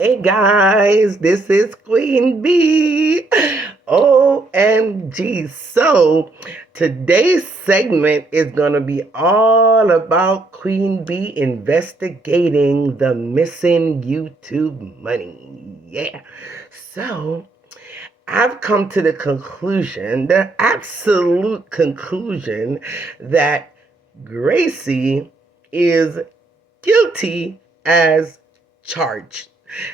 Hey guys, this is Queen B. OMG. So, today's segment is going to be all about Queen B investigating the missing YouTube money. Yeah. So, I've come to the conclusion, the absolute conclusion, that Gracie is guilty as charged.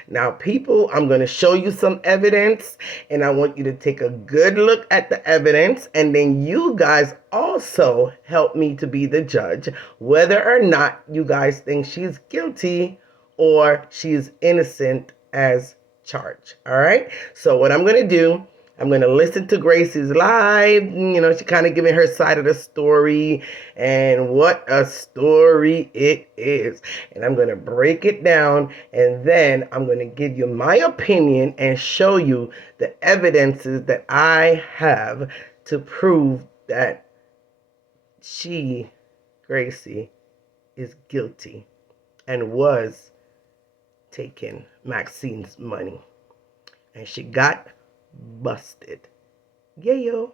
Now, people, I'm going to show you some evidence, and I want you to take a good look at the evidence, and then you guys also help me to be the judge whether or not you guys think she's guilty or she's innocent as charged. All right? So, what I'm going to do, I'm going to listen to Gracie's live. She kind of giving her side of the story, and what a story it is. And I'm going to break it down, and then I'm going to give you my opinion and show you the evidences that I have to prove that Gracie, is guilty and was taking Maxine's money. And she got busted. Yeah, yo.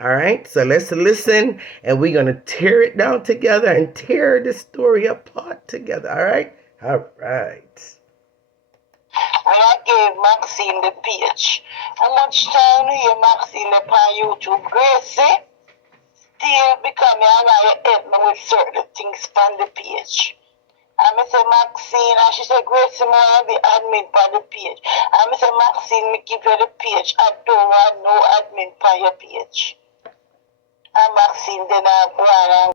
All right, so let's listen, and we're going to tear it down together and tear the story apart together. All right? All right. When I gave Maxine the page, how much time you hear Maxine on YouTube? Gracie still become a help me with certain things on the page. And I say Maxine, and she said, Gracie, I want to be admin on the page. And I say, Maxine, me give you the page. I don't want no admin on your page. And Maxine then I go on.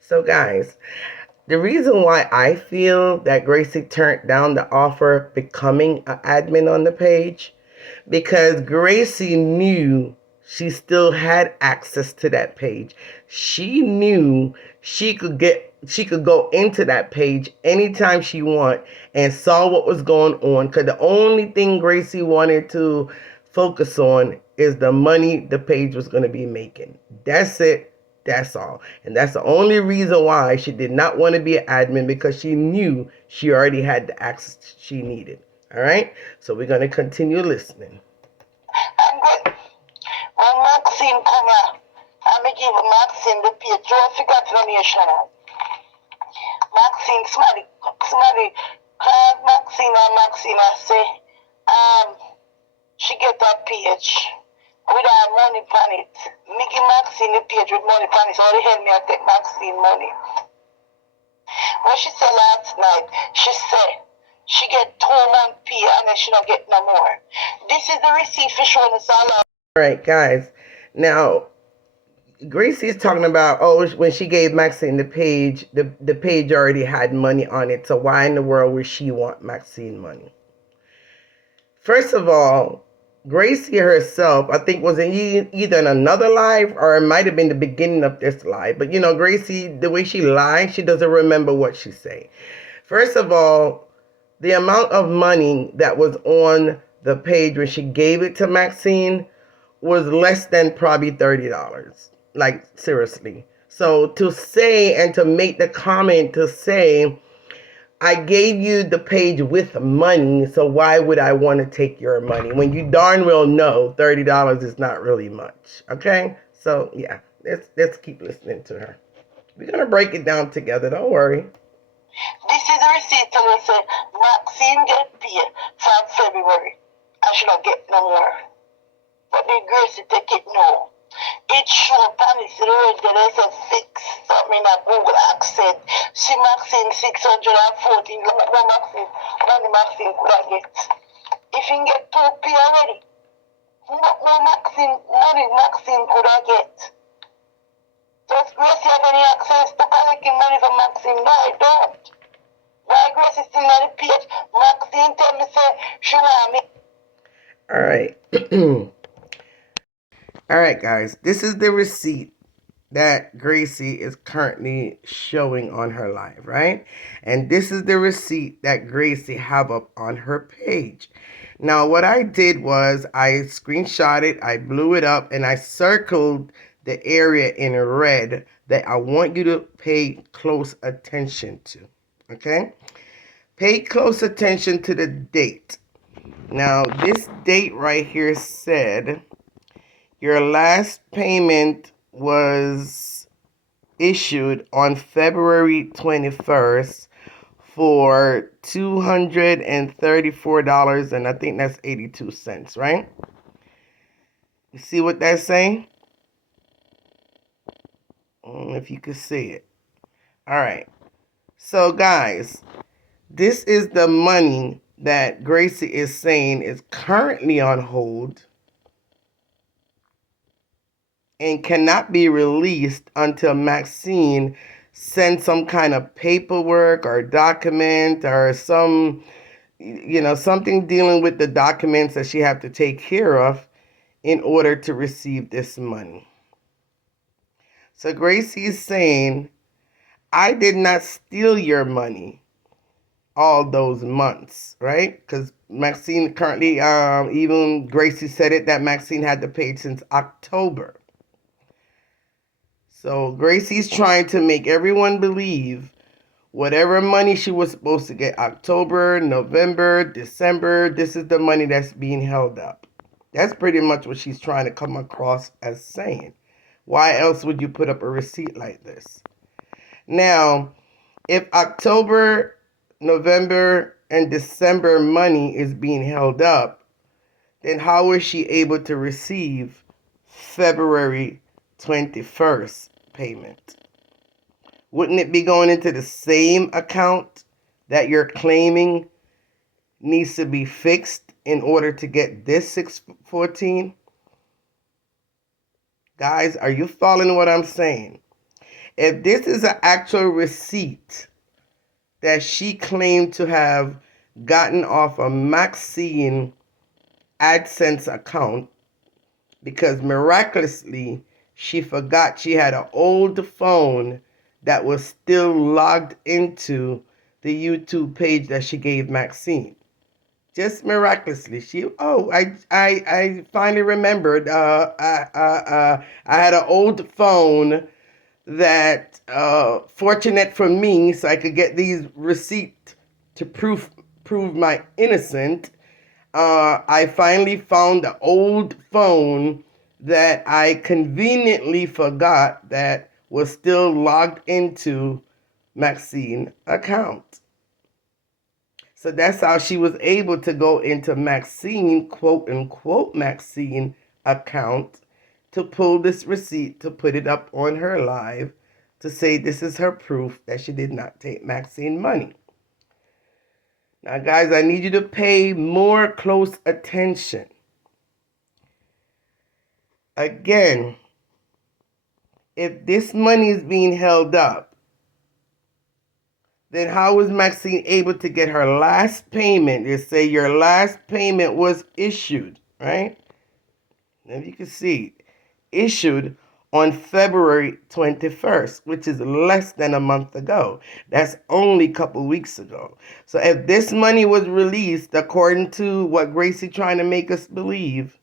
So, guys, the reason why I feel that Gracie turned down the offer becoming an admin on the page, because Gracie knew she still had access to that page. She knew she could go into that page anytime she want and saw what was going on, because the only thing Gracie wanted to focus on is the money the page was going to be making. That's it. That's all. And that's the only reason why she did not want to be an admin, because she knew she already had the access she needed. All right? So we're going to continue listening. And when Maxine come out, I give Maxine the page. Don't forget donation. Maxine, somebody called Maxine, and Maxine I say, she get a page with her money on it. Me give Maxine the page with money on it, so they help me to take Maxine money. What she said last night, she said she get 2 months pay and then she don't get no more. This is the receipt for showing us all. All right, guys. Now, Gracie is talking about, when she gave Maxine the page, the page already had money on it. So why in the world would she want Maxine money? First of all, Gracie herself, I think, was either in another live, or it might have been the beginning of this live. But Gracie, the way she lies, she doesn't remember what she said. First of all, the amount of money that was on the page when she gave it to Maxine was less than probably $30. Like, seriously. So to say, and to make the comment to say, I gave you the page with money, so why would I want to take your money? When you darn well know $30 is not really much. Okay? So, yeah. Let's keep listening to her. We're going to break it down together. Don't worry. This is the receipt that they say Maxine get paid from February. I should not get no more. But the Gracie take it no. It showed on its road that they said 6 something in a Google accent. See Maxine 614. What Maxine? Money Maxine could I get? If you get 2 pay already, what more money Maxine could I get? Does Gracie have any access to collecting money from Maxine? No, I don't. Why Gracie still on the page? Maxine tell me say she want me. All right. All right, guys. This is the receipt that Gracie is currently showing on her live, right? And this is the receipt that Gracie have up on her page. Now, what I did was I screenshot it, I blew it up, and I circled the area in red that I want you to pay close attention to, okay? Pay close attention to the date. Now, this date right here said your last payment was issued on February 21st for $234, and I think that's 82 cents, right? You see what that's saying? If you could see it. All right. So, guys, this is the money that Gracie is saying is currently on hold and cannot be released until Maxine sends some kind of paperwork or document or something dealing with the documents that she have to take care of in order to receive this money. So Gracie is saying, I did not steal your money all those months, right? Because Maxine currently, even Gracie said it, that Maxine had to pay since October. So Gracie's trying to make everyone believe whatever money she was supposed to get October, November, December, this is the money that's being held up. That's pretty much what she's trying to come across as saying. Why else would you put up a receipt like this? Now, if October, November, and December money is being held up, then how is she able to receive February 21st payment? Wouldn't it be going into the same account that you're claiming needs to be fixed in order to get this 614? Guys, are you following what I'm saying? If this is an actual receipt that she claimed to have gotten off a Maxine AdSense account because miraculously she forgot she had an old phone that was still logged into the YouTube page that she gave Maxine. Just miraculously, I finally remembered. I had an old phone that, fortunate for me, so I could get these receipts to prove my innocence. I finally found the old phone that I conveniently forgot that was still logged into Maxine account. So that's how she was able to go into Maxine, quote unquote, Maxine account to pull this receipt, to put it up on her live, to say this is her proof that she did not take Maxine money. Now, guys, I need you to pay more close attention. Again, if this money is being held up, then how was Maxine able to get her last payment? They say your last payment was issued, right? If you can see, issued on February 21st, which is less than a month ago. That's only a couple weeks ago. So if this money was released according to what Gracie trying to make us believe,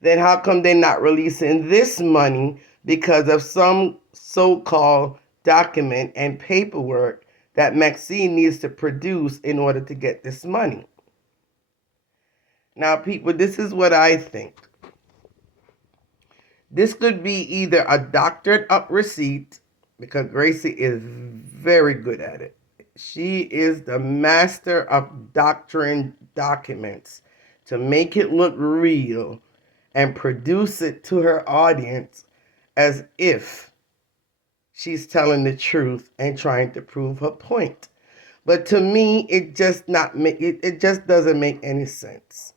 then how come they're not releasing this money because of some so-called document and paperwork that Maxine needs to produce in order to get this money? Now, people, this is what I think. This could be either a doctored up receipt, because Gracie is very good at it. She is the master of doctoring documents to make it look real and produce it to her audience as if she's telling the truth and trying to prove her point. But to me, it just doesn't make any sense.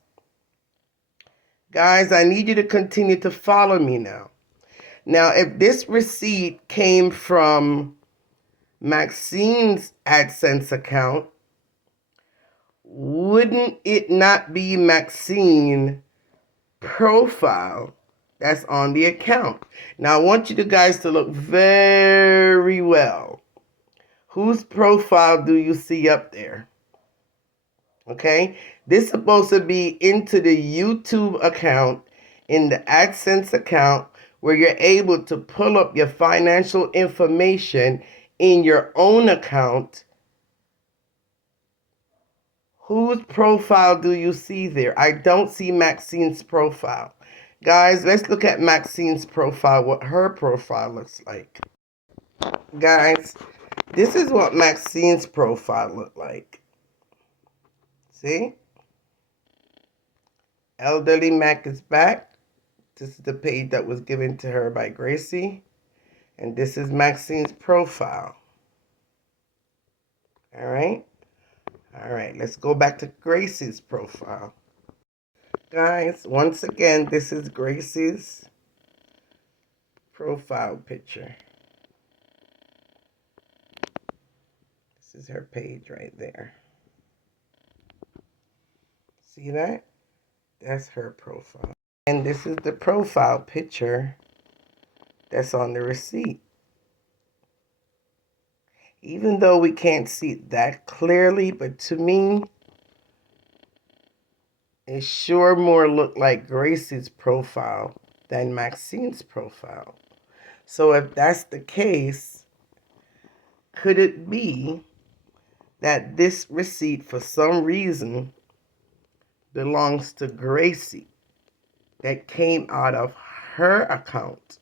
Guys, I need you to continue to follow me now. Now, if this receipt came from Maxine's AdSense account, wouldn't it not be Maxine profile that's on the account? Now, I want you guys to look very well. Whose profile do you see up there? Okay, this is supposed to be into the YouTube account, in the AdSense account, where you're able to pull up your financial information in your own account. Whose profile do you see there? I don't see Maxine's profile. Guys, let's look at Maxine's profile, what her profile looks like. Guys, this is what Maxine's profile looked like. See? Elderly Mac is back. This is the page that was given to her by Gracie. And this is Maxine's profile. All right. All right, let's go back to Gracie's profile. Guys, once again, this is Gracie's profile picture. This is her page right there. See that? That's her profile. And this is the profile picture that's on the receipt. Even though we can't see it that clearly, but to me, it sure more looked like Gracie's profile than Maxine's profile. So if that's the case, could it be that this receipt, for some reason, belongs to Gracie, that came out of her account?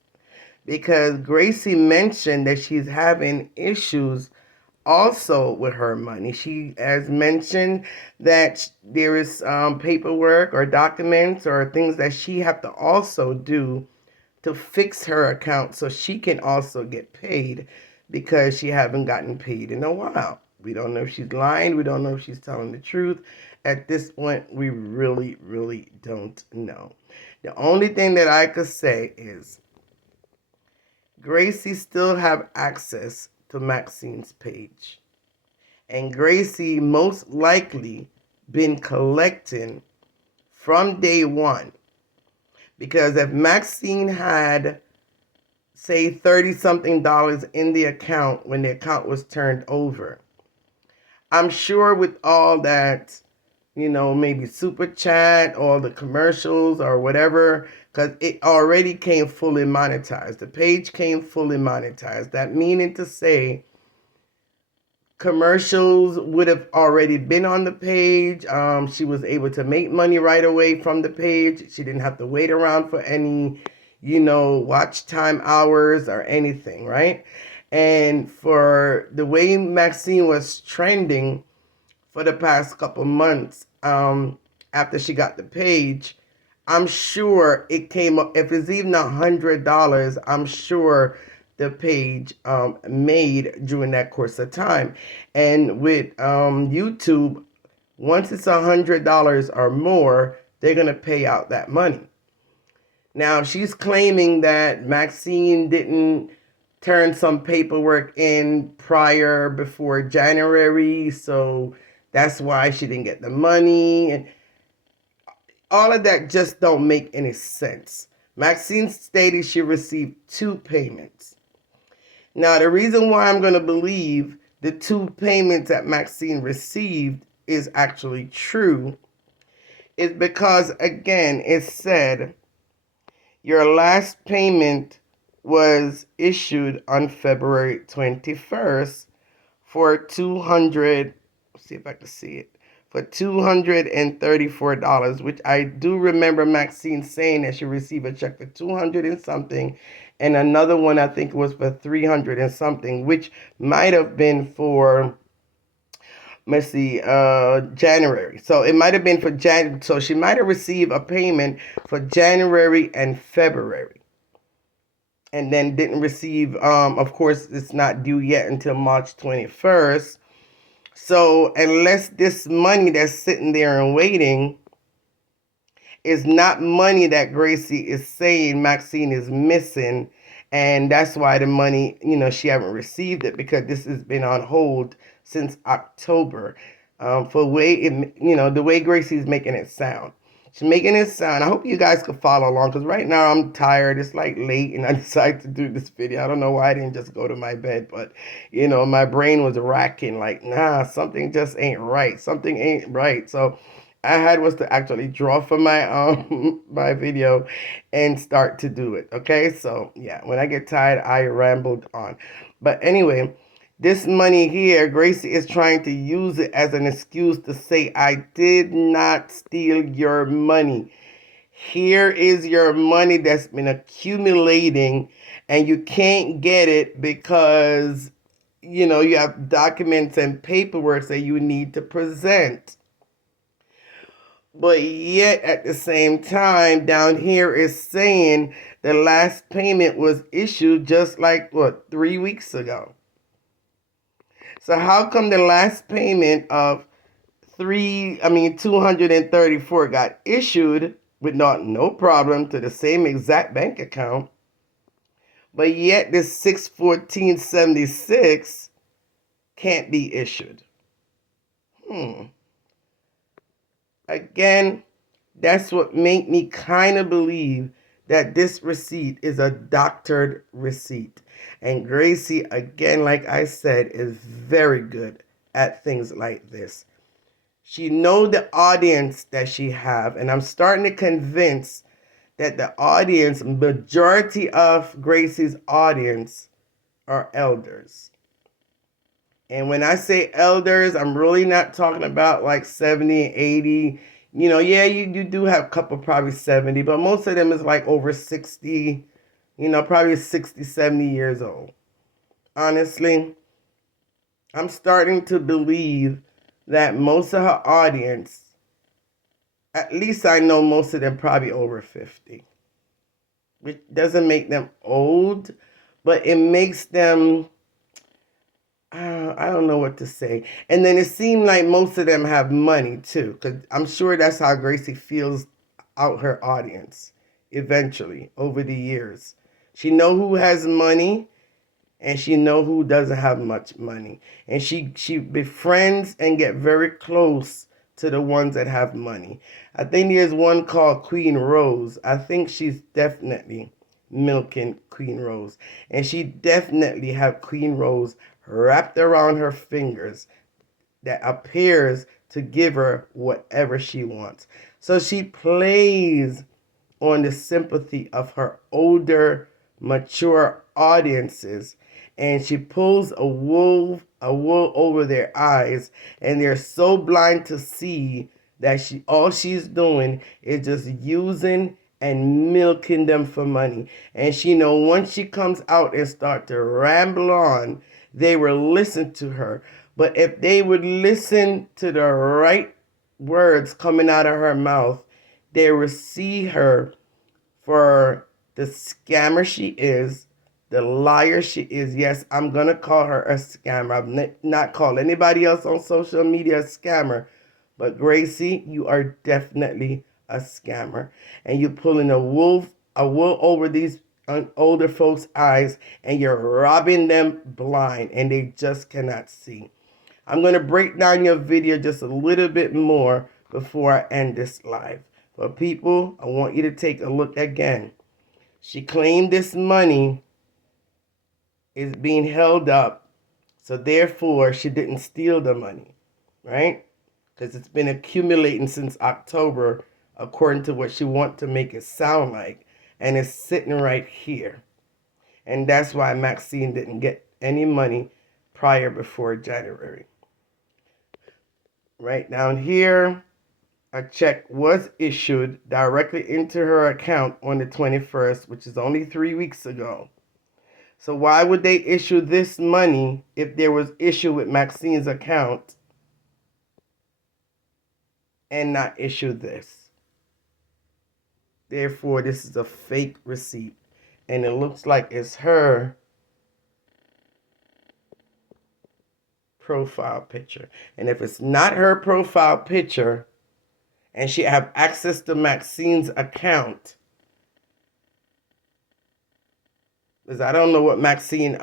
Because Gracie mentioned that she's having issues also with her money. She has mentioned that there is paperwork or documents or things that she have to also do to fix her account so she can also get paid, because she haven't gotten paid in a while. We don't know if she's lying. We don't know if she's telling the truth. At this point, we really, really don't know. The only thing that I could say is Gracie still have access to Maxine's page. And Gracie most likely been collecting from day one. Because if Maxine had, say, $30-something in the account when the account was turned over, I'm sure with all that, maybe super chat, all the commercials or whatever, because it already came fully monetized. The page came fully monetized. That meaning to say, commercials would have already been on the page. She was able to make money right away from the page. She didn't have to wait around for any, watch time hours or anything, right? And for the way Maxine was trending for the past couple months, after she got the page, I'm sure it came up, if it's even $100, I'm sure the page made during that course of time. And with YouTube, once it's $100 or more, they're going to pay out that money. Now, she's claiming that Maxine didn't turn some paperwork in before January, so that's why she didn't get the money. And all of that just don't make any sense. Maxine stated she received 2 payments. Now, the reason why I'm going to believe the 2 payments that Maxine received is actually true is because, again, it said your last payment was issued on February 21st for $200, let's see if I can see it, for $234, which I do remember Maxine saying that she received a check for 200 and something, and another one I think was for 300 and something, which might have been for, let's see, January. So it might have been for January. So she might have received a payment for January and February, and then didn't receive, of course, it's not due yet until March 21st. So unless this money that's sitting there and waiting is not money that Gracie is saying Maxine is missing, and that's why the money, she haven't received it, because this has been on hold since October. For the way Gracie's making it sound. She's making it sound. I hope you guys could follow along, because right now I'm tired. It's like late and I decided to do this video. I don't know why I didn't just go to my bed, but my brain was racking like, nah, something just ain't right. Something ain't right. So I had was to actually draw for my my video and start to do it. Okay, so yeah, when I get tired, I rambled on. But anyway, This money here, Gracie is trying to use it as an excuse to say, I did not steal your money. Here is your money that's been accumulating, and you can't get it because, you have documents and paperwork that you need to present. But yet, at the same time, down here is saying the last payment was issued just like, 3 weeks ago. So how come the last payment of 234 got issued with no problem to the same exact bank account, but yet this 614.76 can't be issued? Again, that's what made me kind of believe that this receipt is a doctored receipt. And Gracie, again, like I said, is very good at things like this. She know the audience that she have, and I'm starting to convince that the audience, majority of Gracie's audience, are elders. And when I say elders, I'm really not talking about like 70, 80. You do have a couple probably 70, but most of them is like over 60, probably 60, 70 years old. Honestly, I'm starting to believe that most of her audience, at least I know most of them probably over 50. Which doesn't make them old, but it makes them, I don't know what to say. And then it seemed like most of them have money too, because I'm sure that's how Gracie feels out her audience eventually over the years. She know who has money, and she know who doesn't have much money, and she befriends and get very close to the ones that have money. I think there's one called Queen Rose. I think she's definitely milking Queen Rose, and she definitely have Queen Rose wrapped around her fingers that appears to give her whatever she wants. So she plays on the sympathy of her older, mature audiences, and she pulls a wool over their eyes, and they're so blind to see that all she's doing is just using and milking them for money. And she know once she comes out and start to ramble on, they will listen to her. But if they would listen to the right words coming out of her mouth, they will see her for the scammer she is, the liar she is. Yes, I'm going to call her a scammer. I've not called anybody else on social media a scammer. But Gracie, you are definitely a scammer. And you're pulling a wool over these older folks' eyes, and you're robbing them blind, and they just cannot see. I'm going to break down your video just a little bit more before I end this live. But people, I want you to take a look again. She claimed this money is being held up, so therefore she didn't steal the money, right? Because it's been accumulating since October, according to what she wants to make it sound like, and it's sitting right here. And that's why Maxine didn't get any money before January. Right down here, a check was issued directly into her account on the 21st, which is only 3 weeks ago. So why would they issue this money if there was issue with Maxine's account and not issue this? Therefore, this is a fake receipt, and it looks like it's her profile picture. And if it's not her profile picture, and she have access to Maxine's account, because I don't know what Maxine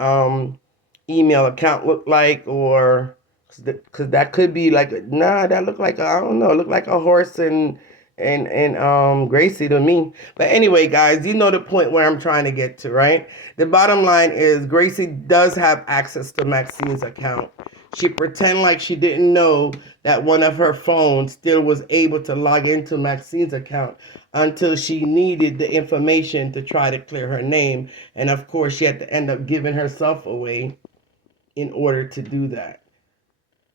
email account looked like, or because that could be like that looked like I don't know, looked like a horse and Gracie to me. But anyway, guys, you know the point where I'm trying to get to, right? The bottom line is Gracie does have access to Maxine's account. She pretend like she didn't know that one of her phones still was able to log into Maxine's account until she needed the information to try to clear her name. And of course, she had to end up giving herself away in order to do that.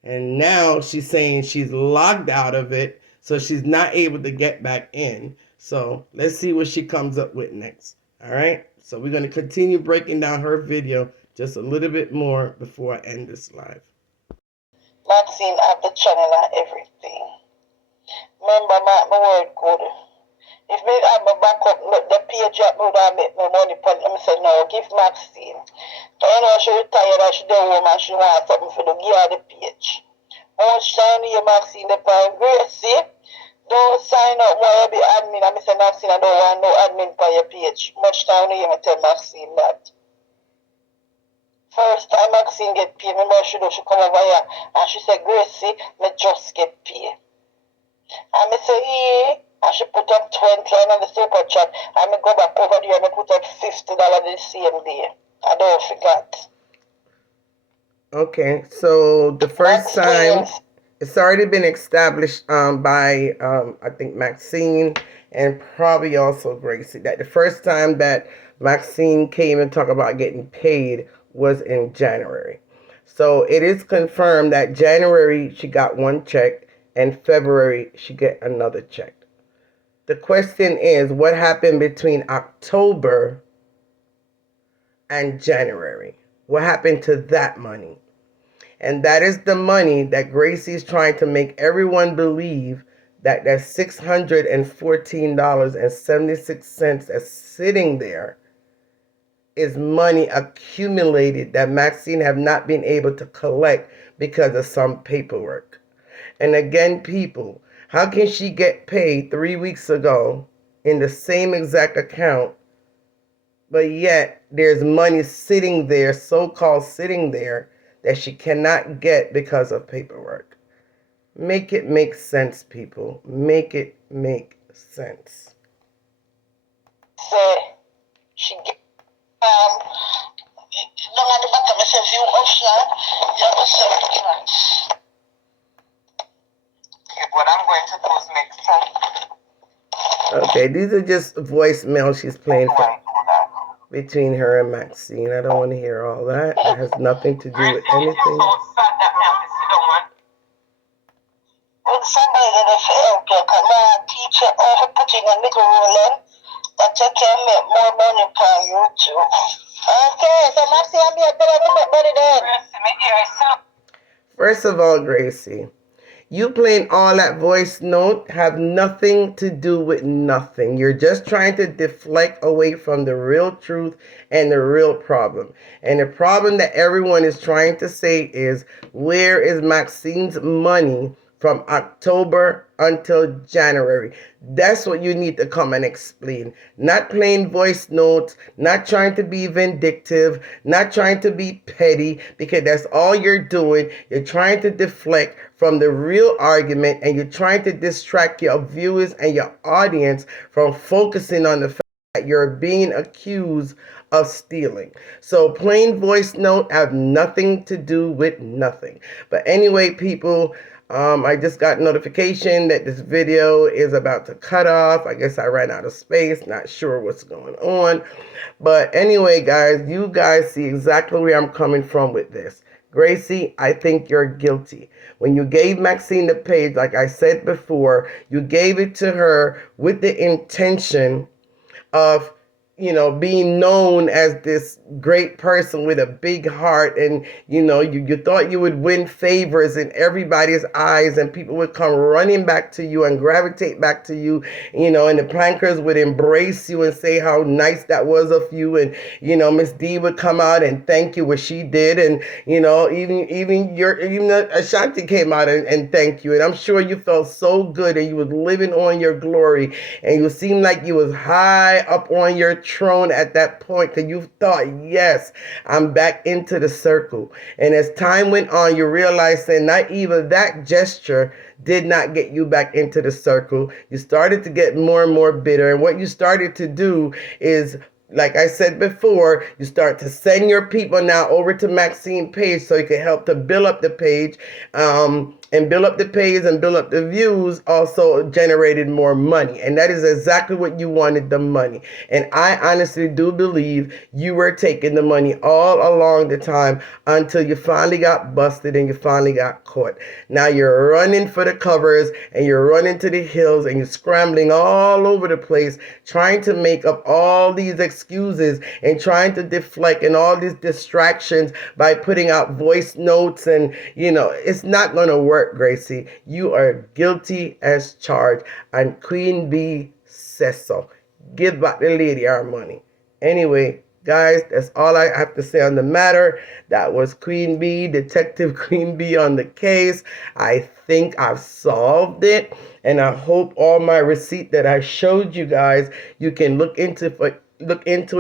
And now she's saying she's logged out of it, so she's not able to get back in. So let's see what she comes up with next. All right. So we're going to continue breaking down her video just a little bit more before I end this live. Maxine have the channel and everything. Remember my word code. If me have my backup, the page up, me would have make my money pon. I say no, give Maxine. But you know she retired and she do home and she want something for the give her the page. Much time you Maxine the prime Gracie. Don't sign up while you be admin. I say Maxine, I don't want no admin for your page. Much time you tell Maxine that. First time Maxine get paid, remember she come over here and she said, Gracie, me just get paid. And me say, yeah. And she put up 20 on the super chat. And me go back over there and me put up $50 the same day. I don't forget. Okay, so the first time, it's already been established by, I think, Maxine and probably also Gracie, that the first time that Maxine came and talked about getting paid was in January. So it is confirmed that January she got one check and February she get another check. The question is, what happened between October and January? What happened to that money? And that is the money that Gracie is trying to make everyone believe that $614.76 that's sitting there is money accumulated that Maxine have not been able to collect because of some paperwork. And again, people, how can she get paid 3 weeks ago in the same exact account, but yet there's money sitting there, so-called sitting there, that she cannot get because of paperwork? Make it make sense, people. Make it make sense. So, she get, long at the bottom, it says view option, you have to select tracks. What I'm going to do is make some. Okay, these are just voicemails she's playing between her and Maxine. I don't want to hear all that. It has nothing to do with anything. When somebody that is help you, come on, teach you how to put in a little rolling that you can make more money on YouTube. Okay, so Maxine, I'm here to make money then. First of all, Gracie, you playing all that voice note have nothing to do with nothing. You're just trying to deflect away from the real truth and the real problem. And the problem that everyone is trying to say is, where is Maxine's money from October until January? That's what you need to come and explain. Not playing voice notes, not trying to be vindictive, not trying to be petty, because that's all you're doing. You're trying to deflect from the real argument, and you're trying to distract your viewers and your audience from focusing on the fact that you're being accused of stealing. So plain voice note have nothing to do with nothing. But anyway, people, I just got notification that this video is about to cut off. I guess I ran out of space, not sure what's going on. But anyway, guys, you guys see exactly where I'm coming from with this. Gracie, I think you're guilty. When you gave Maxine the page, like I said before, you gave it to her with the intention of, you know, being known as this great person with a big heart, and you thought you would win favors in everybody's eyes, and people would come running back to you and gravitate back to you, and the plankers would embrace you and say how nice that was of you, and Miss D would come out and thank you, what she did, and even Ashanti came out and thank you, and I'm sure you felt so good, and you was living on your glory, and you seemed like you was high up on your throne at that point, because you thought, yes, I'm back into the circle. And as time went on, you realized that not even that gesture did not get you back into the circle. You started to get more and more bitter, and what you started to do is, like I said before, you start to send your people now over to Maxine page so you can help to build up the page. and build up the page and build up the views also generated more money. And that is exactly what you wanted, the money. And I honestly do believe you were taking the money all along the time until you finally got busted and you finally got caught. Now you're running for the covers and you're running to the hills and you're scrambling all over the place trying to make up all these excuses and trying to deflect and all these distractions by putting out voice notes. And it's not going to work, Gracie. You are guilty as charged, and Queen Bee says so. Give back the lady our money. Anyway, guys, that's all I have to say on the matter. That was Queen Bee, Detective Queen Bee on the case. I think I've solved it, and I hope all my receipt that I showed you guys, you can look into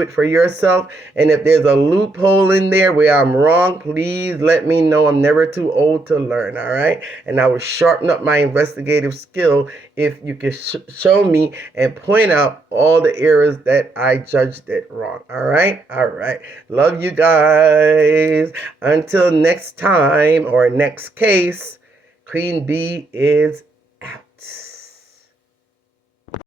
it for yourself. And if there's a loophole in there where I'm wrong, please let me know. I'm never too old to learn, all right? And I will sharpen up my investigative skill if you can show me and point out all the errors that I judged it wrong, all right? All right. Love you guys. Until next time or next case, Queen Bee is out.